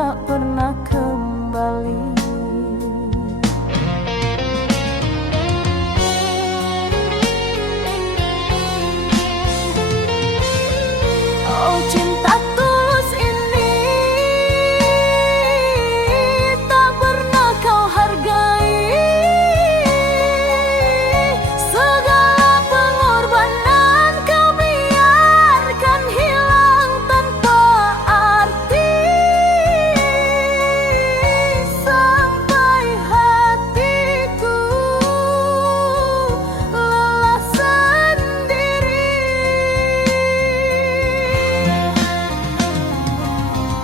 tak pernah kembali. Oh, cinta tulus ini tak pernah kau hargai. Segala pengorbanan kau biarkan hilang tanpa arti. Sampai hatiku lelah sendiri.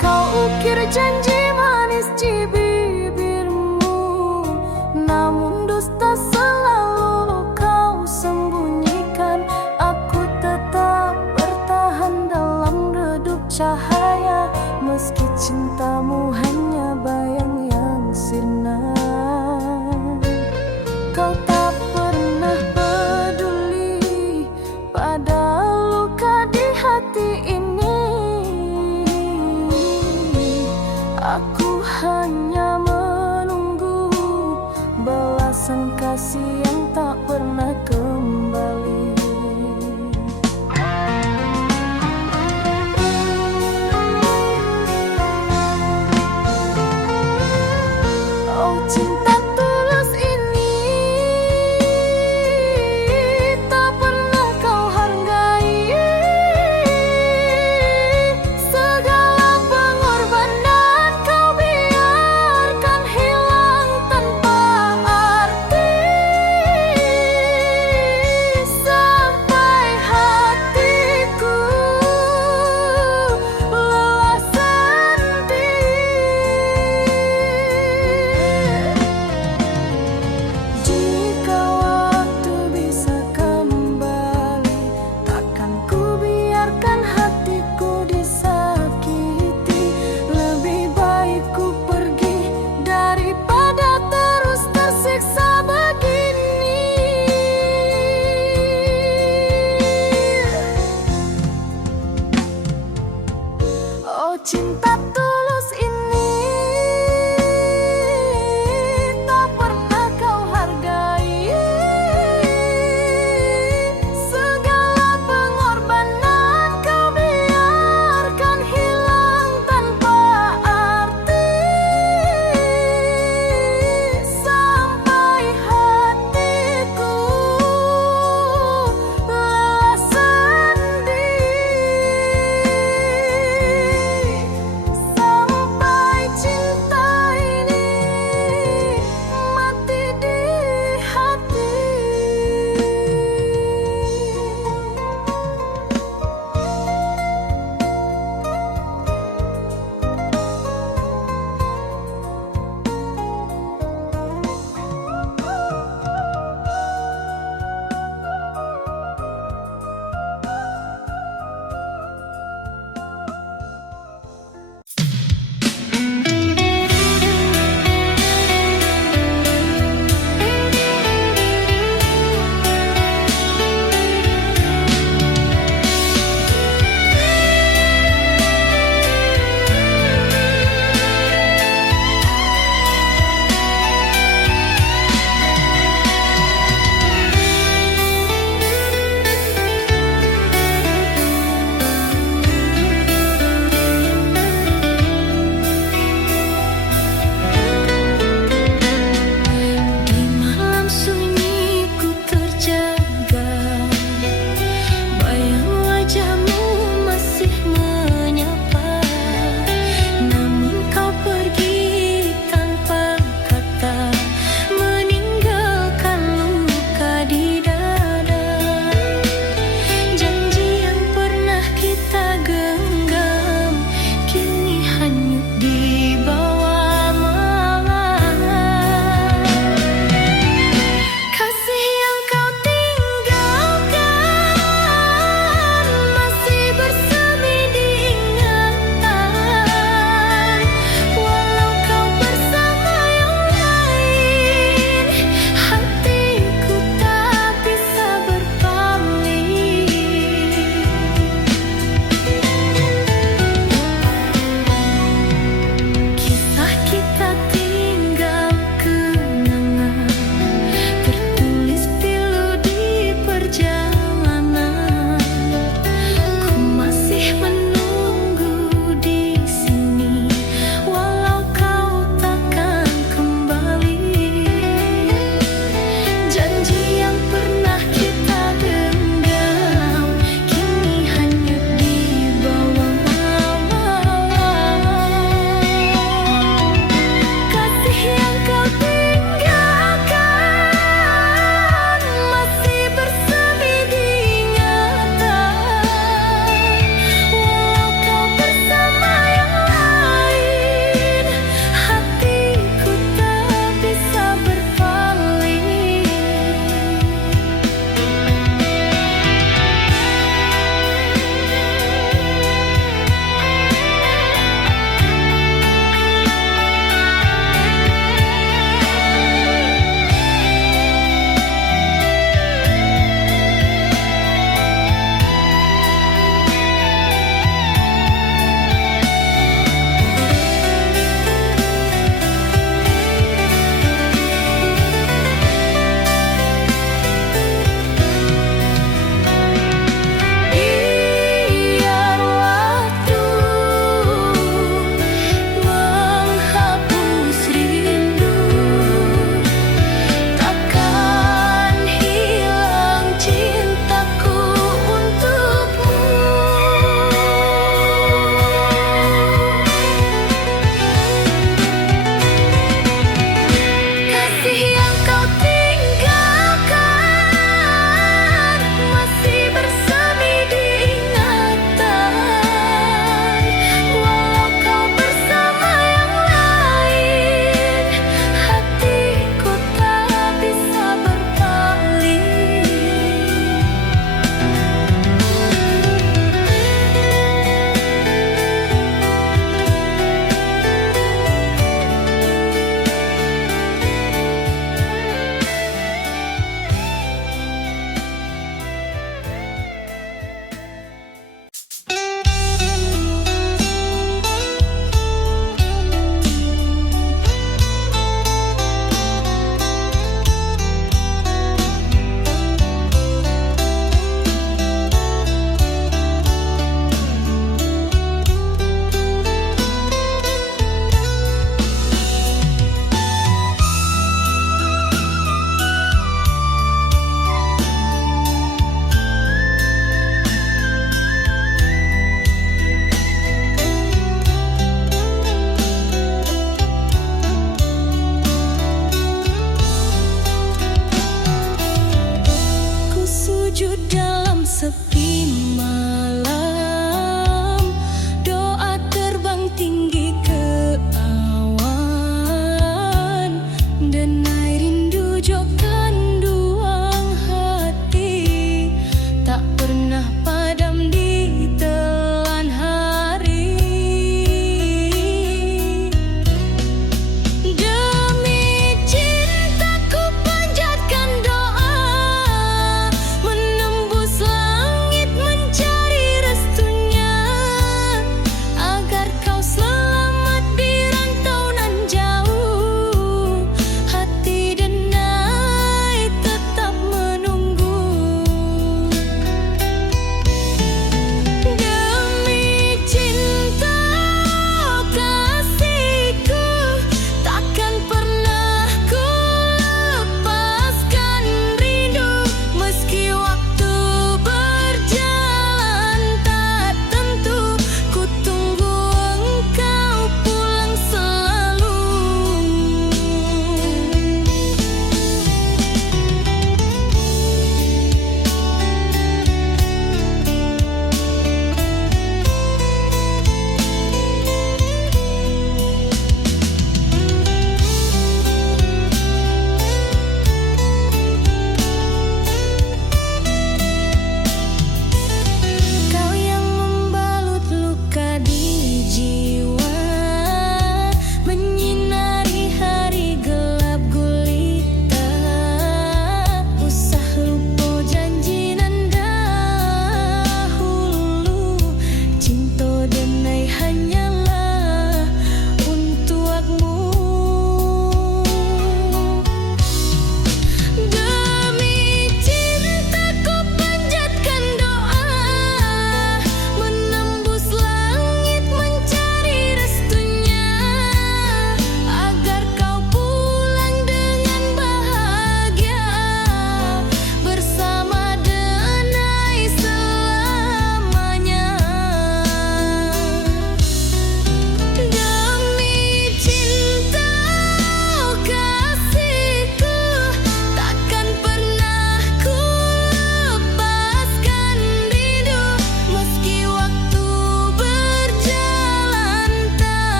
Kau ukir janji manis di bibirmu, namun dusta selalu kau sembunyikan. Aku tetap bertahan dalam redup cahaya, meski cintamu hanya bayang yang sirna. Kau tak pernah peduli pada luka di hati ini. Aku hanya menunggu balasan kasih yang tak pernah kembali. Oh, cinta tulus ini tak pernah kau hargai. Segala pengorbanan kau biarkan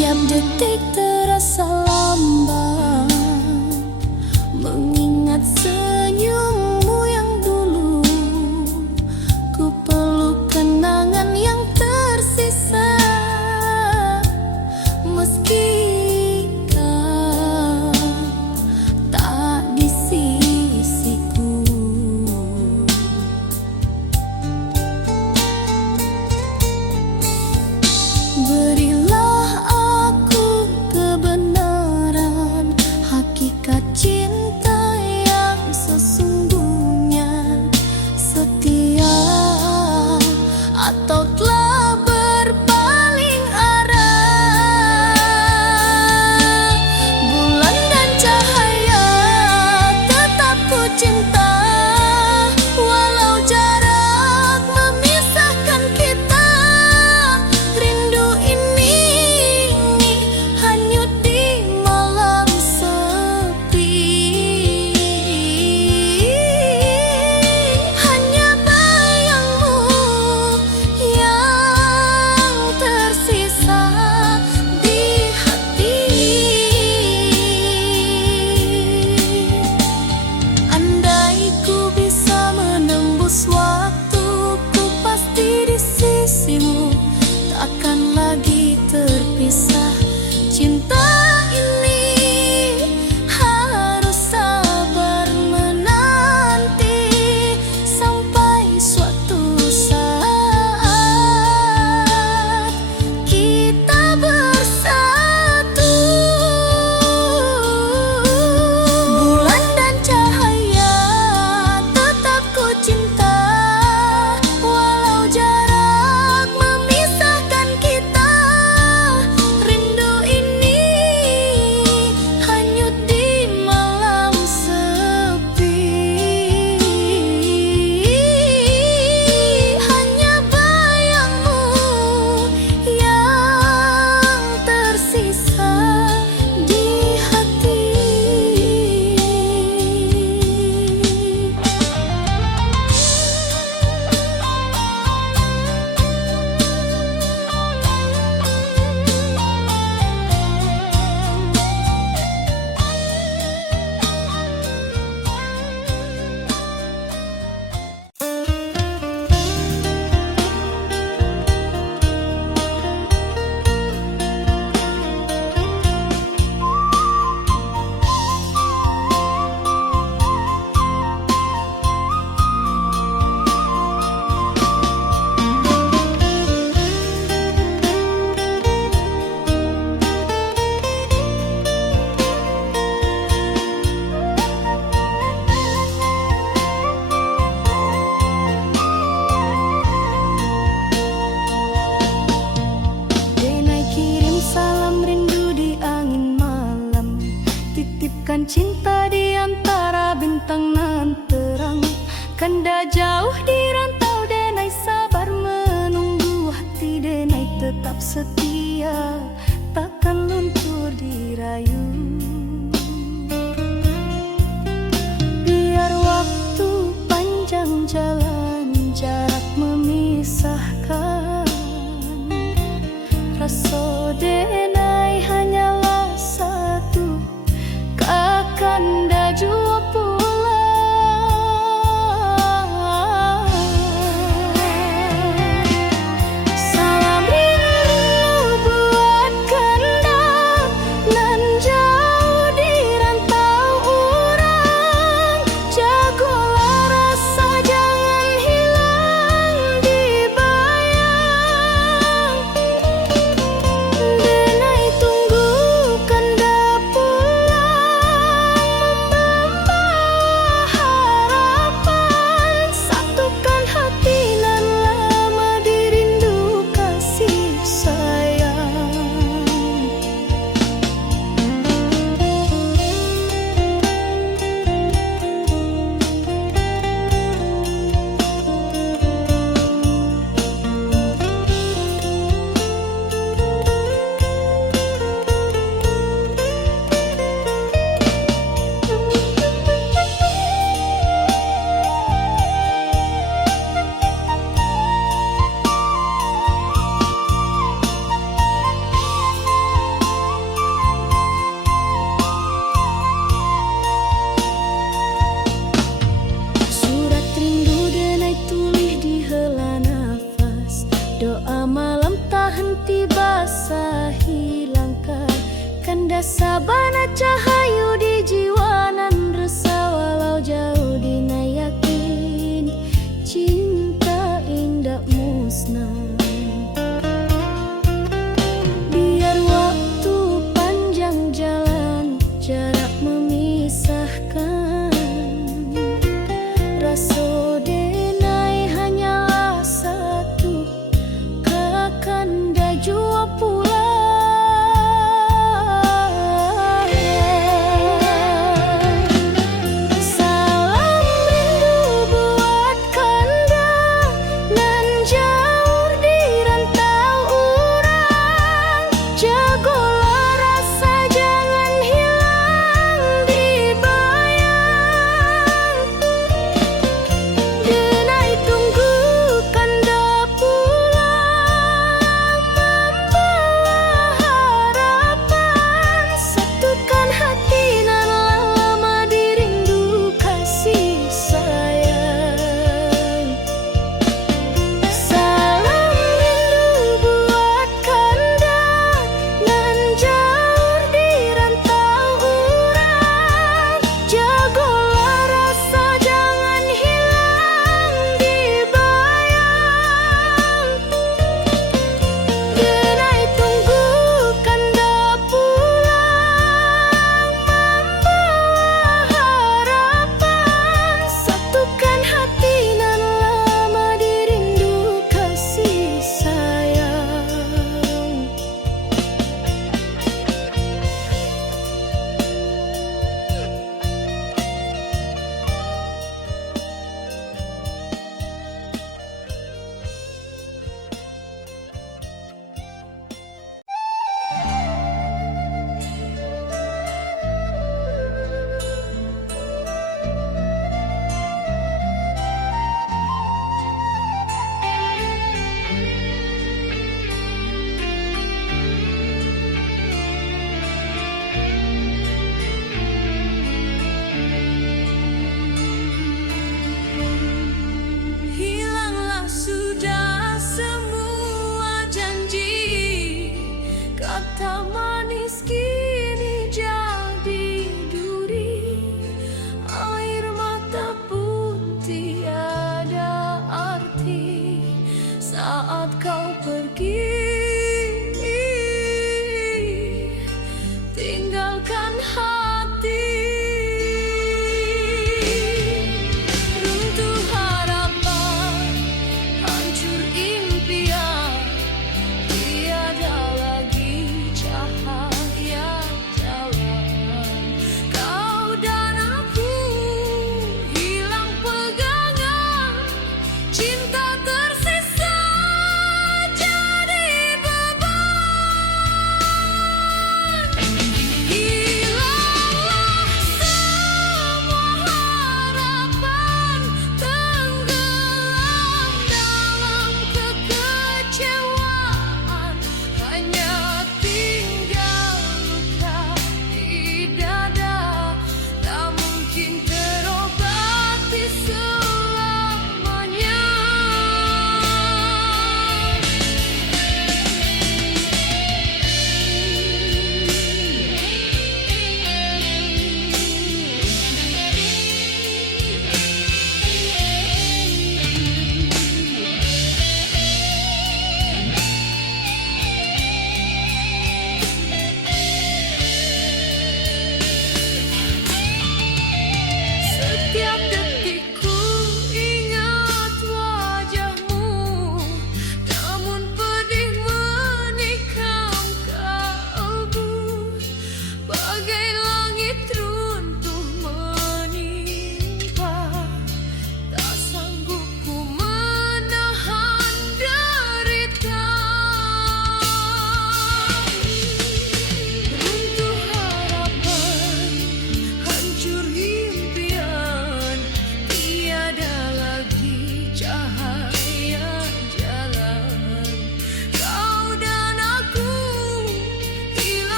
Tiap detik terasa lambat, mengingat senyummu yang dulu. Ku peluk kenangan yang tersisa, meski kau tak di sisiku. Berilah aku kebenaran, hakikat cinta yang sesungguhnya. Setia atau telah berpaling arah, bulan dan cahaya tetap ku cinta, walau jarak memisahkan kita. Rindu ini hanyut di malam sepi, hanya bayangmu yang tersisa di hati. Andai ku bisa menembus waktu, ku pasti di sisimu, takkan lagi terpisah. Cinta ini harus sabar menanti sampai suatu saat kita bersatu. Bulan dan cahaya tetap ku cinta, walau jarak memisahkan kita. Rindu ini hanyut di malam sepi, hanya bayangmu yang tersisa di hati. Denai kirim salam rindu di angin malam, titipkan cinta di antara bintang nan terang. Kanda jauh di rantau, Denai sabar menunggu, hati Denai tetap setia, takkan luntur dirayu. Biar waktu panjang jalan, jarak memisahkan, rasa Denai hanyalah satu, kakanda jua pulang. Salam rindu buat Rasa bana cahayu di jiwa nan resah, walau jauh dina yakin cinta indah musnah. Biar waktu panjang jalan, jarak memisahkan, rasa denai hanyalah satu, kakanda jua pulang. Kata manis kini jadi duri, air mata pun tiada arti saat kau pergi, tinggalkan hati. Runtuh harapan, hancur impian, tiada lagi cahaya jalan. Kau dan aku hilang pegangan, cinta tersisa jadi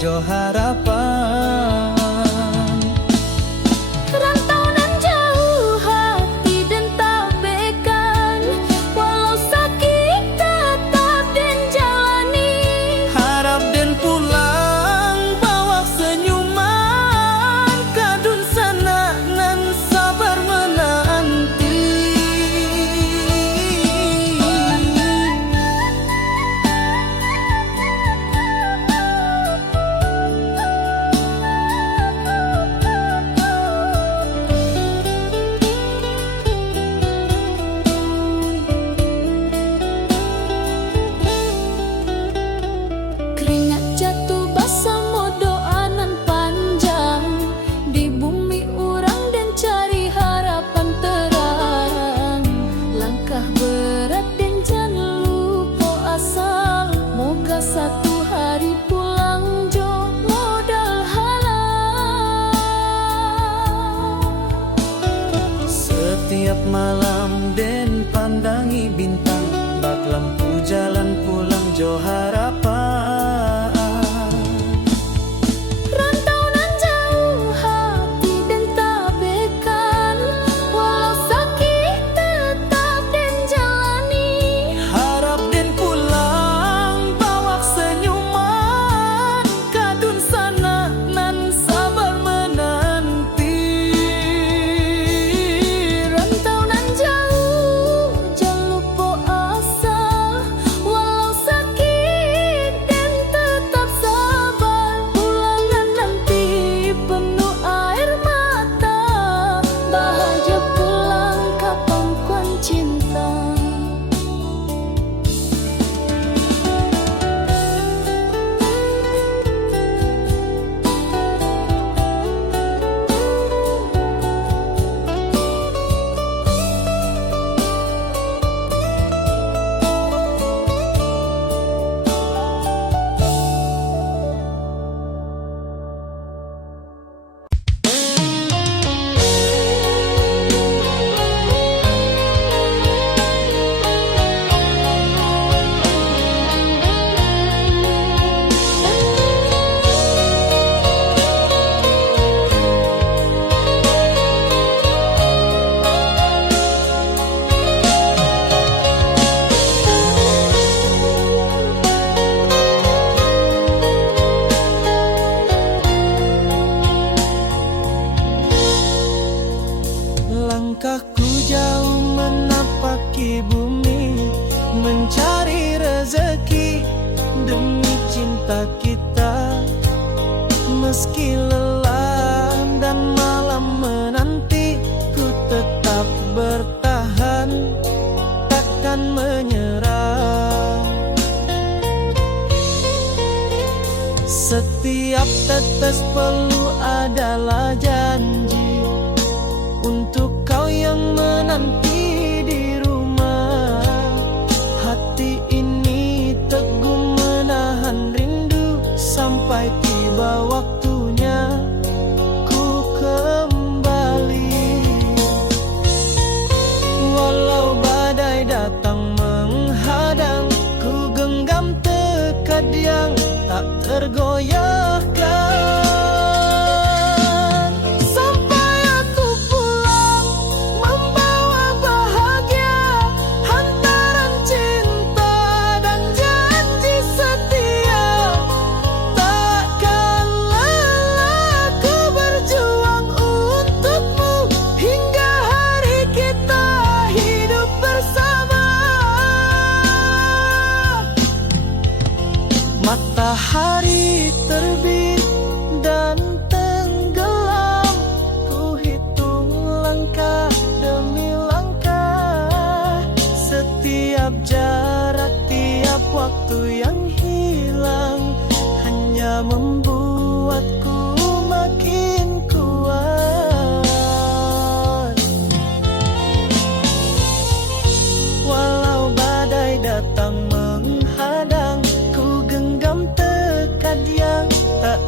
jo harapan. Rantau nan jauh hati dan tabekan, walau sakit tetap den jalani. Harap den pulang bawa senyuman, kadun sana nan sabar menanti. Keringat jatuh basah mo doa nan panjang, di bumi urang dan cari harapan terang. Langkah berat dan jangan lupa asal, moga satu hari pulang jo modal halal. Setiap malam den pandangi bintang, bak lampu jalan pulang jo harapan. Rantau nan jauh hati dan tabekan, walau sakit tetap den jalani. Harap den pulang bawa senyuman, kadun sana nan sabar menanti. Rantau nan jauh jangan lupa asal, walau sakit dan tetap sabar. Pulangan nanti penuh air mata, bahagia pulang ke pangkuan cinta. Langkahku jauh menapaki bumi, mencari rezeki demi cinta kita. Meski lelah dan malam menanti, ku tetap bertahan, takkan menyerah. Setiap tetes peluh adalah janji untuk kau yang menanti di rumah. Hati ini teguh menahan rindu sampai tiba waktunya ku kembali. Walau badai datang menghadang, ku genggam tekad yang tak tergoyahkan. Matahari terbit dan tenggelam, ku hitung langkah demi langkah. Setiap jarak, tiap waktu yang hilang hanya membuatku makin kuat. Walau badai datang menghadang, ku genggam tekad yang tak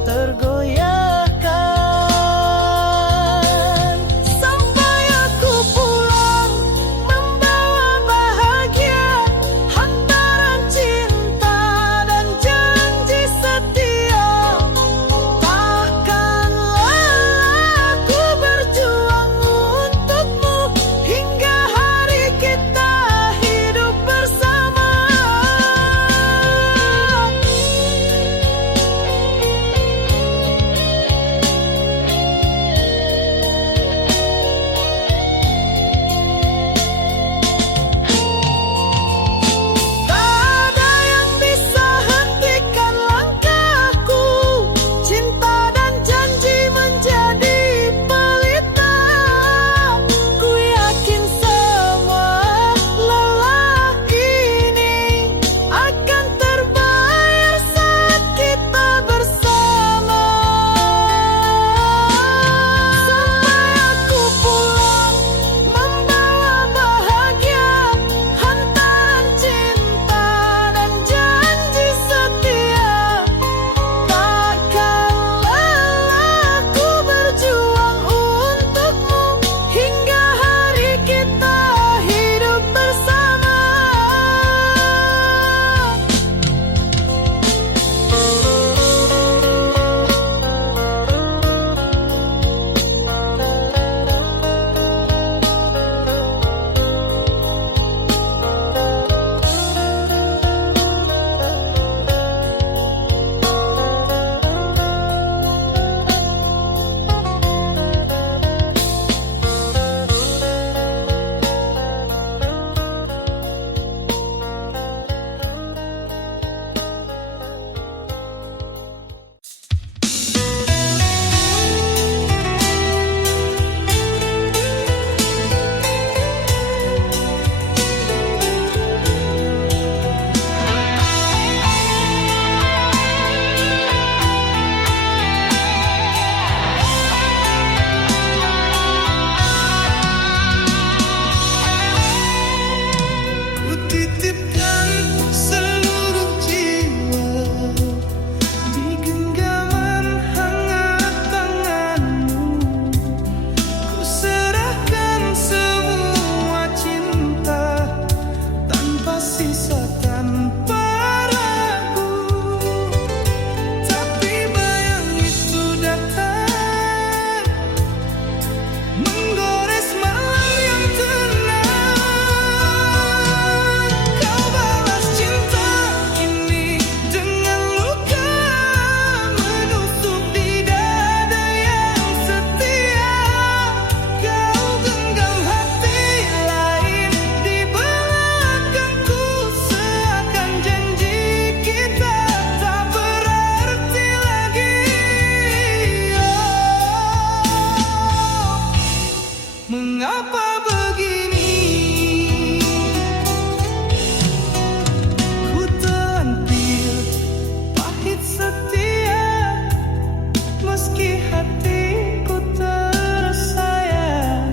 hatiku tersayang,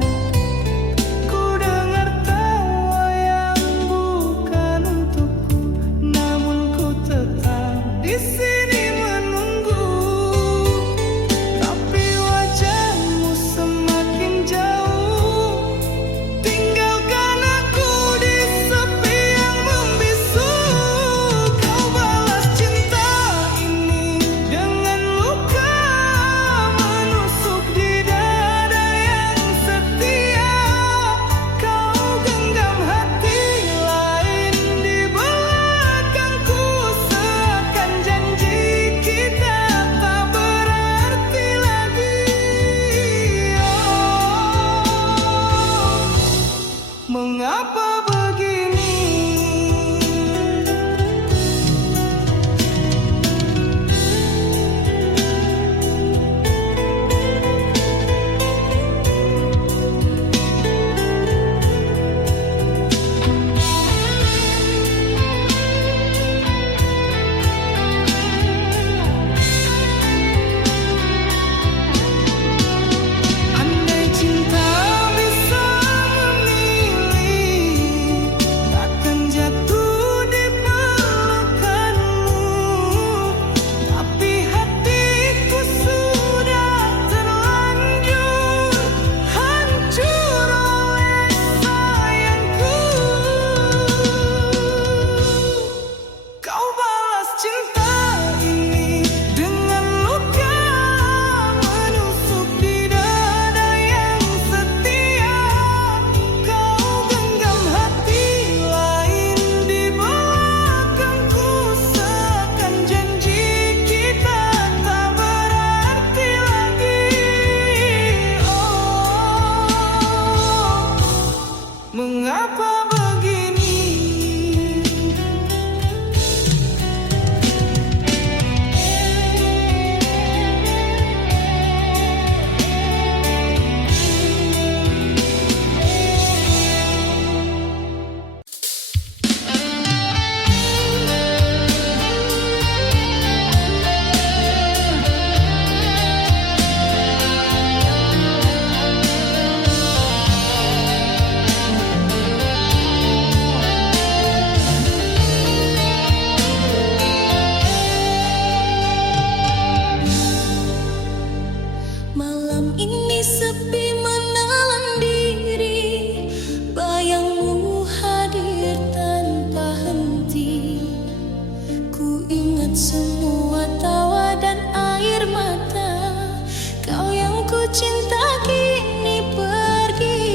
ku dengar tawa yang bukan untukku, namun ku tetap di sini menunggu. Tapi wajahmu semakin jauh, tinggalkan aku di sepi yang membisu. Kau balas cinta ini dengan luka menusuk di dada yang setia. Kau genggam hati lain di belakangku, seakan janji kita tak berarti lagi. Oh, mengapa begini? Andai cinta bisa memilih, takkan jatuh di pelukanmu. Tapi hatiku sudah terlanjur hancur oleh sayangku. Kau balas cinta ini dengan luka menusuk di dada yang setia. Kau genggam hati lain di belakangku, seakan janji kita tak berarti lagi. Oh, mengapa begini? Malam ini sepi menelan diri, bayangmu hadir tanpa henti. Ku ingat semua tawa dan air mata, kau yang ku cinta kini pergi.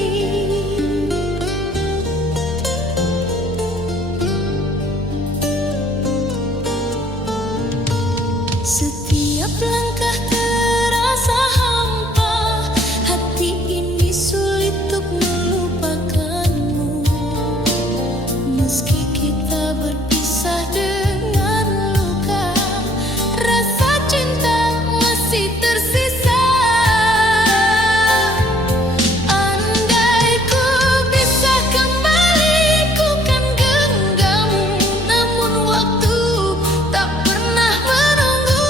Setiap langkah terasa hampa, hati ini sulit untuk melupakanmu. Meski kita berpisah dengan luka, rasa cinta masih tersisa. Andai ku bisa kembali, ku kan genggammu, namun waktu tak pernah menunggu.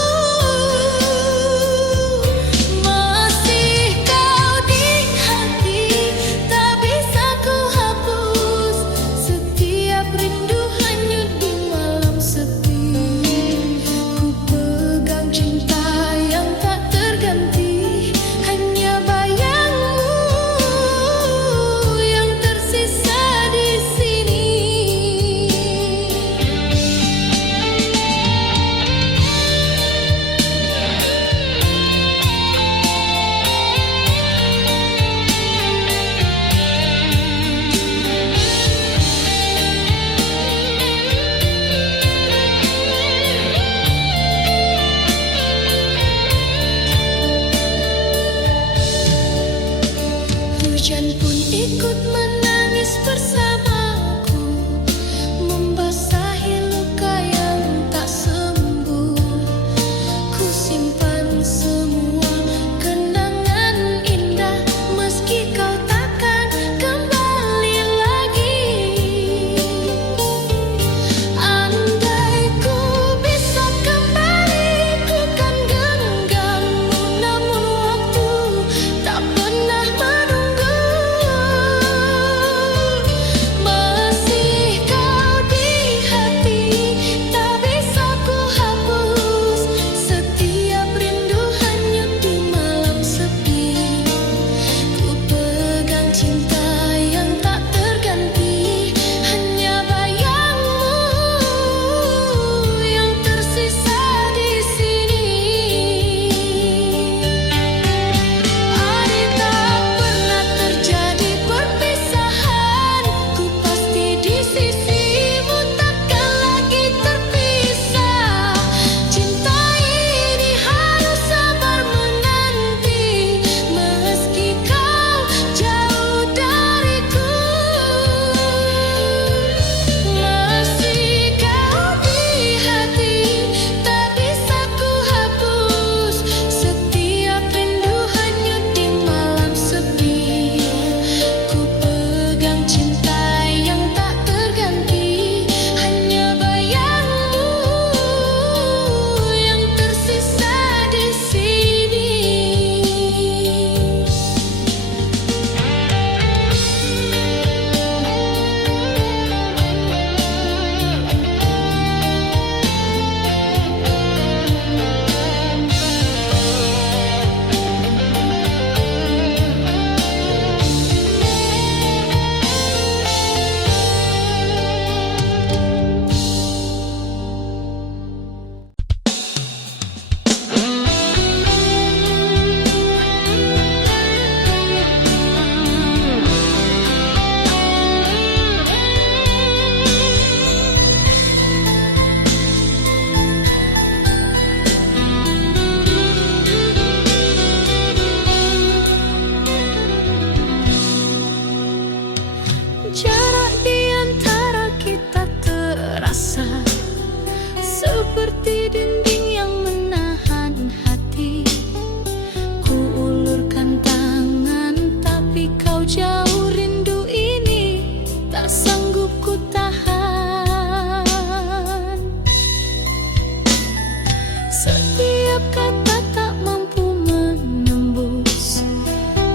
Setiap kata tak mampu menembus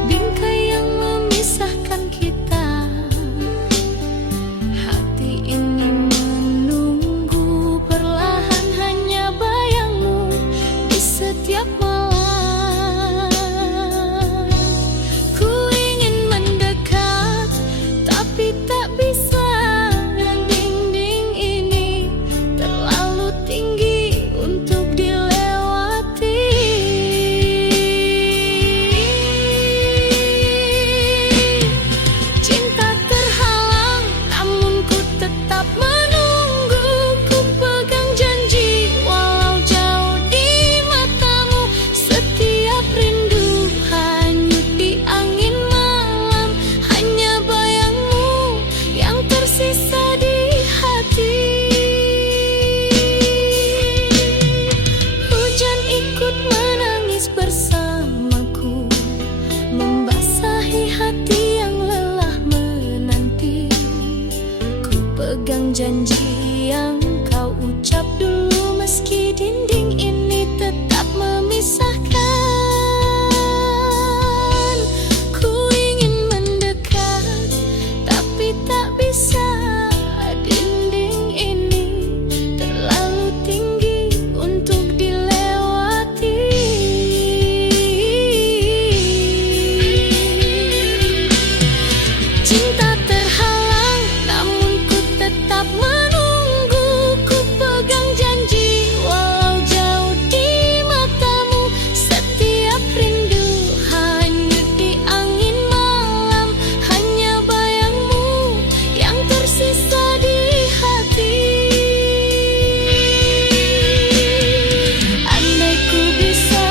bingkai yang memisahkan kita. Hati ini menunggu perlahan hanya bayangmu di setiap malam. Ku ingin mendekat tapi tak bisa. Dinding ini terlalu tinggi untuk dilewati. Cinta terhalang namun ku tetap menunggu. Ku pegang janji walau jauh di matamu. Setiap rindu hanyut di angin malam. Hanya bayangmu yang tersisa di hati. Hujan ikut menangis bersamaku, membasahi hati yang lelah menanti. Ku pegang janji yang kau ucap dulu, meski dinding ini tetap memisahkan. Ku ingin mendekat tapi tak bisa. Dinding ini terlalu tinggi untuk dilewati. Cinta terhalang namun ku tetap menunggu. Ku pegang janji walau jauh di matamu. Setiap rindu hanyut di angin malam. Hanya bayangmu yang tersisa di hati. Andai ku bisa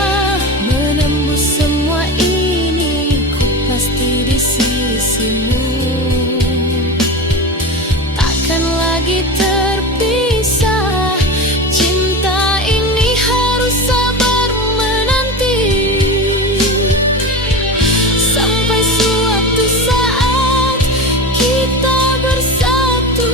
menembus semua ini, ku pasti di sisimu. Takkan lagi terpisah. Cinta ini harus sabar menanti sampai suatu saat kita bersatu.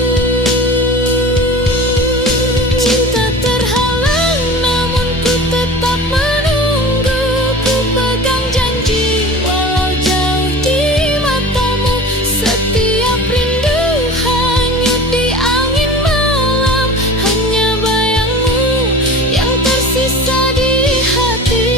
Cinta terhalang namun ku tetap menunggu. Ku pegang janji walau jauh di matamu. Setiap rindu hanyut di angin malam. Hanya bayangmu yang tersisa di hati.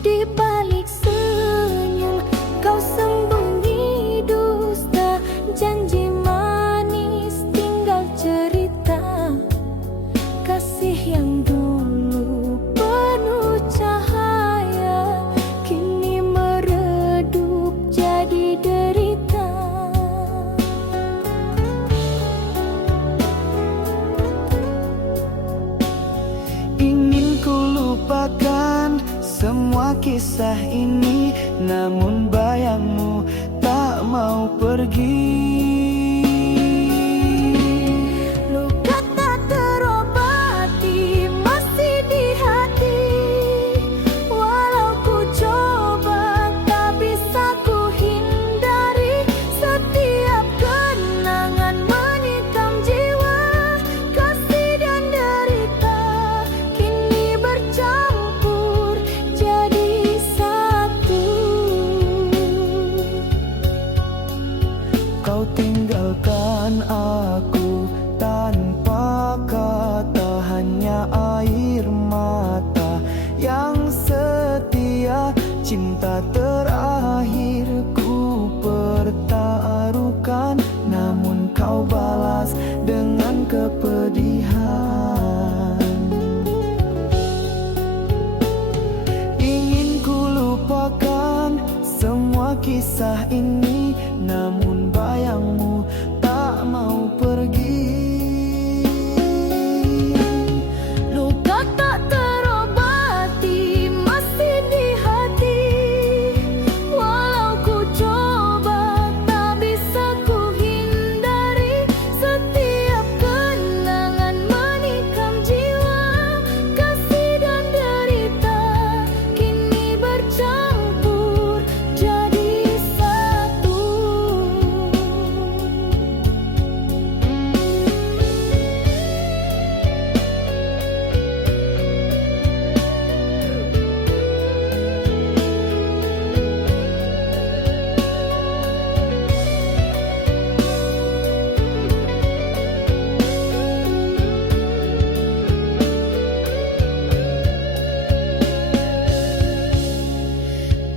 Di balik senyum kau sembunyi dusta. Janji manis tinggal cerita. Kasih yang dulu penuh cahaya kini meredup jadi derita. Ingin ku lupakan semua kisah ini, namun bayangmu tak mau pergi. Luka tak terobati masih di hati. Walau ku coba tak bisa ku hindari. Setiap kenangan menikam jiwa. Kasih dan derita kini bercampur jadi satu. Kau tinggal kisah ini, namun bayangmu tak mau pergi. Luka tak terobati masih di hati. Walau ku coba tak bisa ku hindari. Setiap kenangan menikam jiwa. Kasih dan derita kini bercampur jadi satu.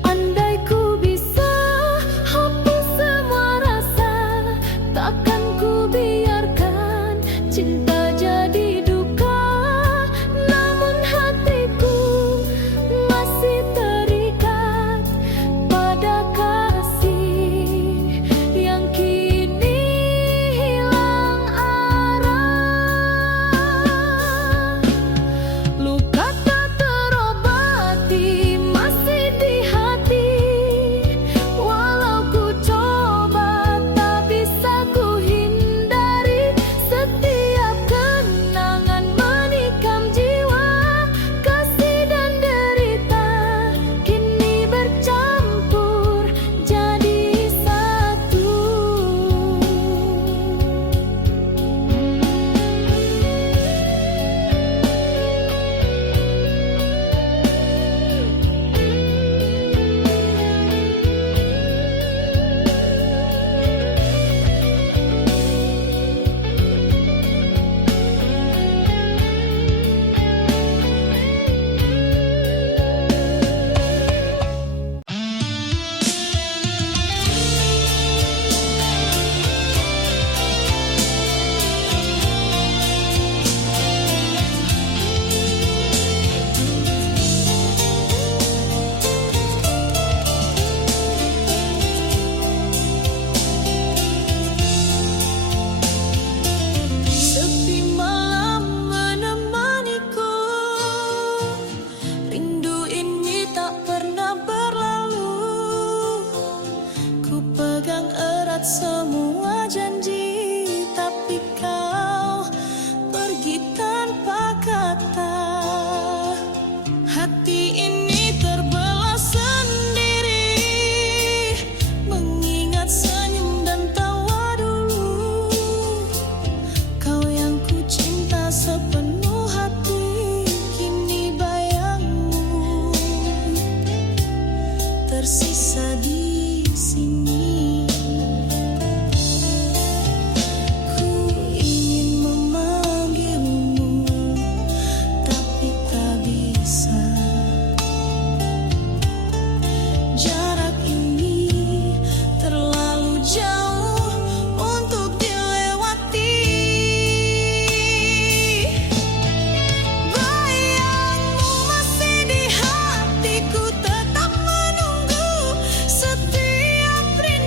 Andai ku bisa hapus semua rasa, takkan ku biarkan cinta jadi duka. Namun hatiku masih terikat pada kasih yang kini hilang arah. Luka tak terobati masih di hati. Walau ku coba tak bisa ku hindari. Setiap kenangan menikam jiwa. Kasih dan derita kini bercampur jadi satu. Sepi malam menemaniku. Rindu ini tak pernah berlalu. Ku pegang erat semua janji, tapi kau pergi tanpa kata. Hati ini terbelah sendiri, mengingat senyum dan tawa dulu. Kau yang ku cinta sepenuh hati, kini bayangmu tersisa di sini. Ku ingin memanggilmu, tapi tak bisa. Jarak ini terlalu jauh untuk dilewati. Bayangmu masih di hatiku, tetap menunggu. Setiap rindu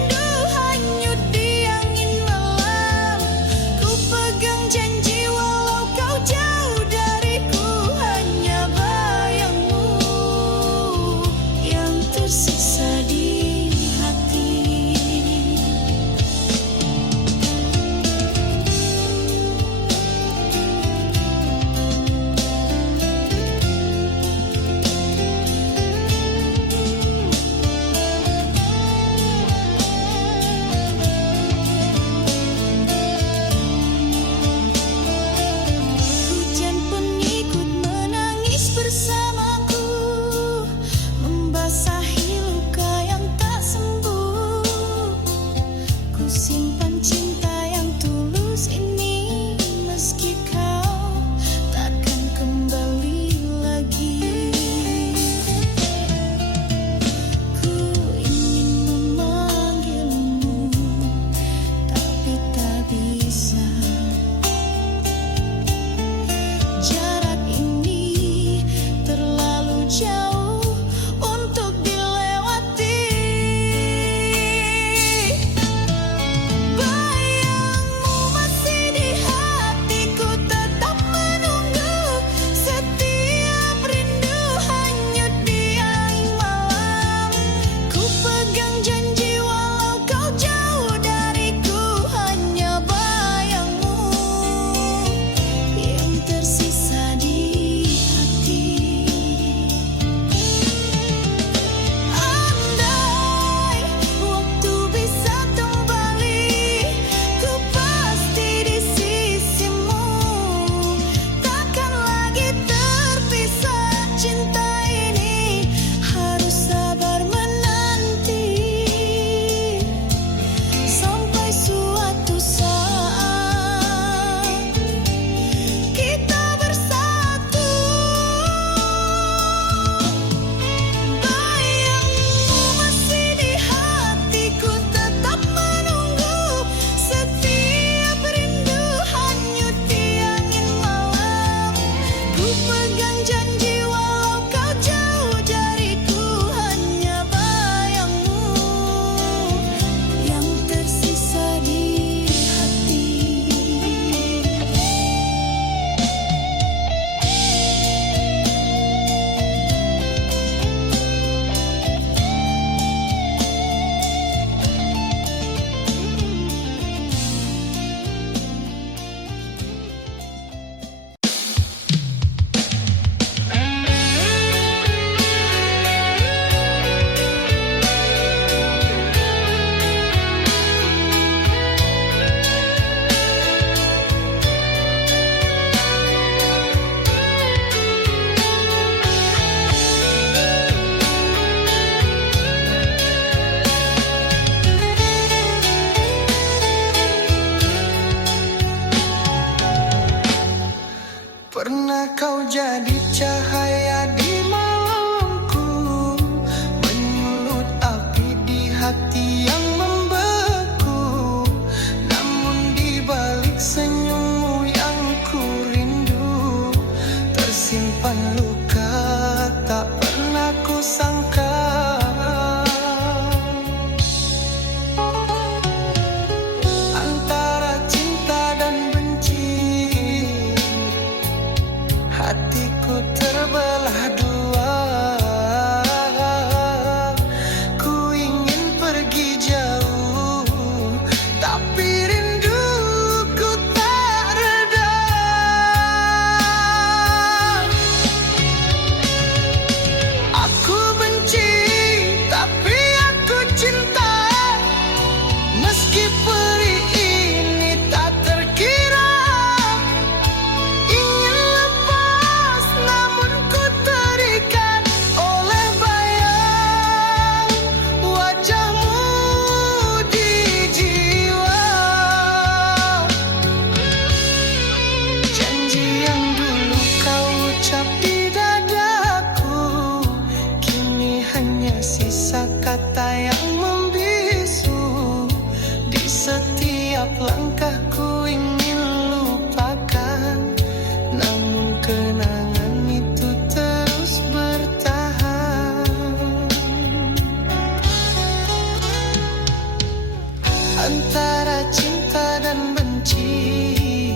antara cinta dan benci.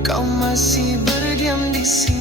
Kau masih berdiam di sini.